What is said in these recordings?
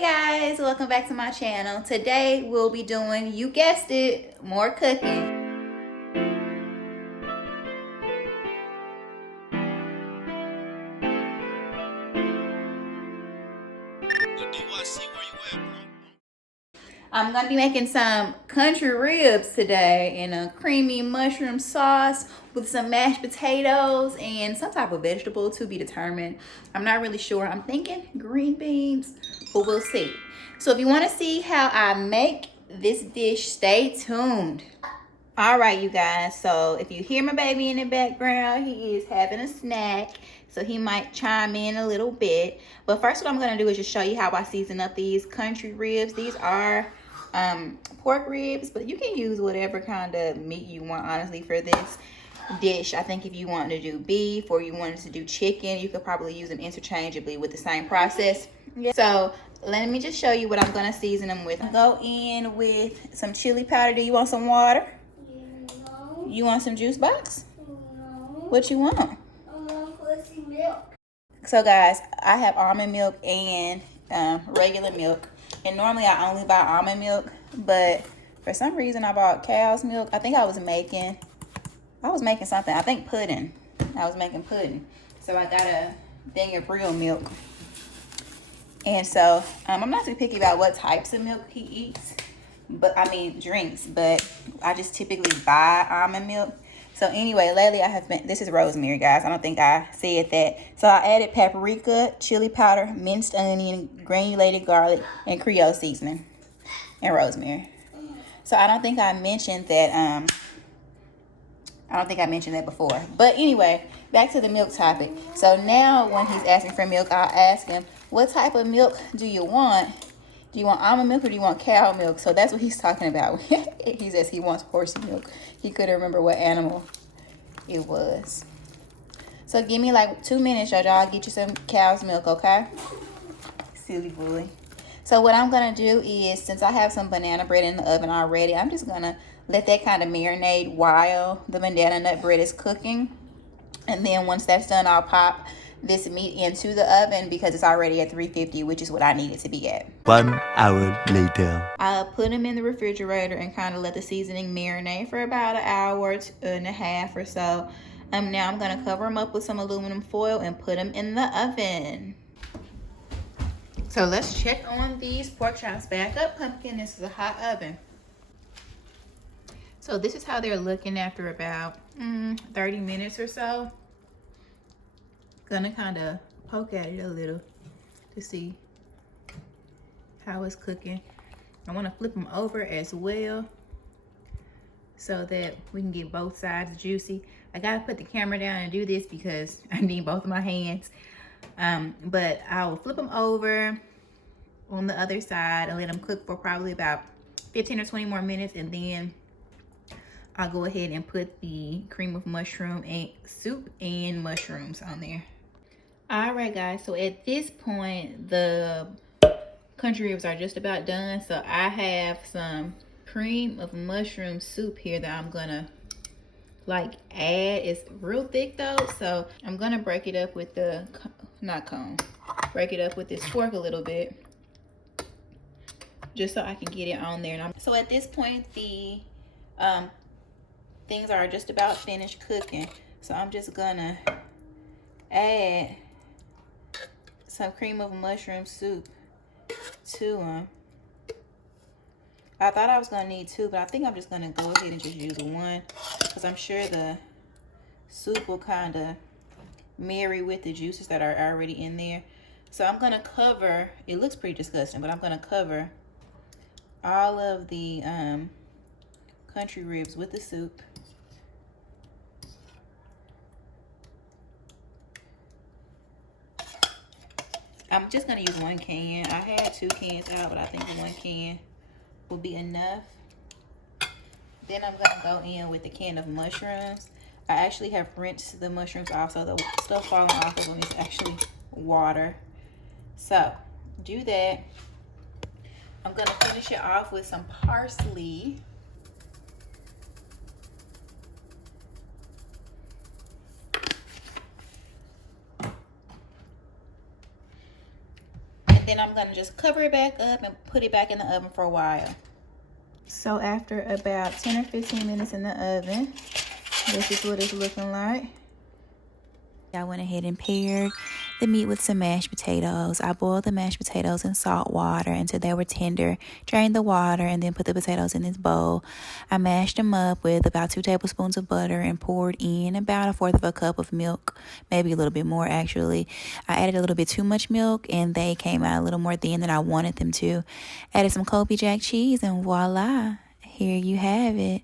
Hey guys, welcome back to my channel. Today we'll be doing, you guessed it, more cooking. I'm gonna be making some country ribs today in a creamy mushroom sauce with some mashed potatoes and some type of vegetable to be determined. I'm not really sure. I'm thinking green beans, but we'll see. So if you want to see how I make this dish, stay tuned. All right, you guys, so if you hear my baby in the background, he is having a snack, so he might chime in a little bit. But first, what I'm going to do is just show you how I season up these country ribs. These are pork ribs, but you can use whatever kind of meat you want, honestly, for this dish. I think if you want to do beef or you wanted to do chicken, you could probably use them interchangeably with the same process. Yeah. So let me just show you what I'm going to season them with. Go in with some chili powder. Do you want some water? No. You want some juice box? No. What you want? I want milk. So guys, I have almond milk and regular milk. And normally I only buy almond milk, but for some reason I bought cow's milk. I think I was making something. I think pudding. I was making pudding. So I got a thing of real milk. And so I'm not too picky about what types of milk he eats, but I mean drinks, but I just typically buy almond milk. So anyway, lately I have been, this is rosemary, guys. I don't think I said that. So I added paprika, chili powder, minced onion, granulated garlic, and Creole seasoning, and rosemary. So I don't think I mentioned that, before. But anyway, back to the milk topic. So now when he's asking for milk, I'll ask him, what type of milk do you want? Do you want almond milk or do you want cow milk? So that's what he's talking about. He says he wants horse milk. He couldn't remember what animal it was. So give me like 2 minutes, y'all. I'll get you some cow's milk, okay? Silly boy. So what I'm going to do is, since I have some banana bread in the oven already, I'm just going to let that kind of marinate while the banana nut bread is cooking. And then once that's done, I'll pop this meat into the oven because it's already at 350, which is what I need it to be at. 1 hour later. I'll put them in the refrigerator and kind of let the seasoning marinate for about an hour and a half or so. Now I'm going to cover them up with some aluminum foil and put them in the oven. So let's check on these pork chops. Back up, pumpkin. This is a hot oven. So this is how they're looking after about 30 minutes or so. Gonna kind of poke at it a little to see how it's cooking. I want to flip them over as well so that we can get both sides juicy. I gotta put the camera down and do this because I need both of my hands. But I will flip them over on the other side and let them cook for probably about 15 or 20 more minutes, and then I'll go ahead and put the cream of mushroom and soup and mushrooms on there. All right, guys, so at this point, the country ribs are just about done. So I have some cream of mushroom soup here that I'm gonna like add. It's real thick though, so I'm gonna break it up with the, break it up with this fork a little bit, just so I can get it on there. So at this point, the things are just about finished cooking. So I'm just gonna add some cream of mushroom soup to them. I thought I was gonna need 2, but I think I'm just gonna go ahead and just use 1 because I'm sure the soup will kind of marry with the juices that are already in there. So I'm gonna cover, it looks pretty disgusting, but I'm gonna cover all of the country ribs with the soup. I'm just gonna use 1 can. I had 2 cans out, but I think 1 can will be enough. Then I'm gonna go in with the can of mushrooms. I actually have rinsed the mushrooms off, so the stuff falling off of them is actually water. So do that. I'm gonna finish it off with some parsley. then I'm gonna just cover it back up and put it back in the oven for a while. So after about 10 or 15 minutes in the oven, this is what it's looking like. I went ahead and paired the meat with some mashed potatoes. I boiled the mashed potatoes in salt water until they were tender, drained the water, and then put the potatoes in this bowl. I mashed them up with about 2 tablespoons of butter and poured in about 1/4 of a cup of milk, maybe a little bit more actually. I added a little bit too much milk and they came out a little more thin than I wanted them to. Added some Colby Jack cheese and voila, here you have it.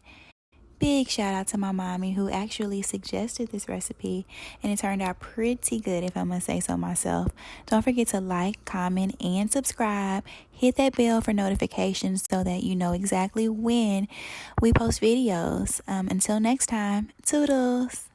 Big shout out to my mommy who actually suggested this recipe, and it turned out pretty good if I must say so myself. Don't forget to like, comment, and subscribe. Hit that bell for notifications so that you know exactly when we post videos. Until next time, toodles.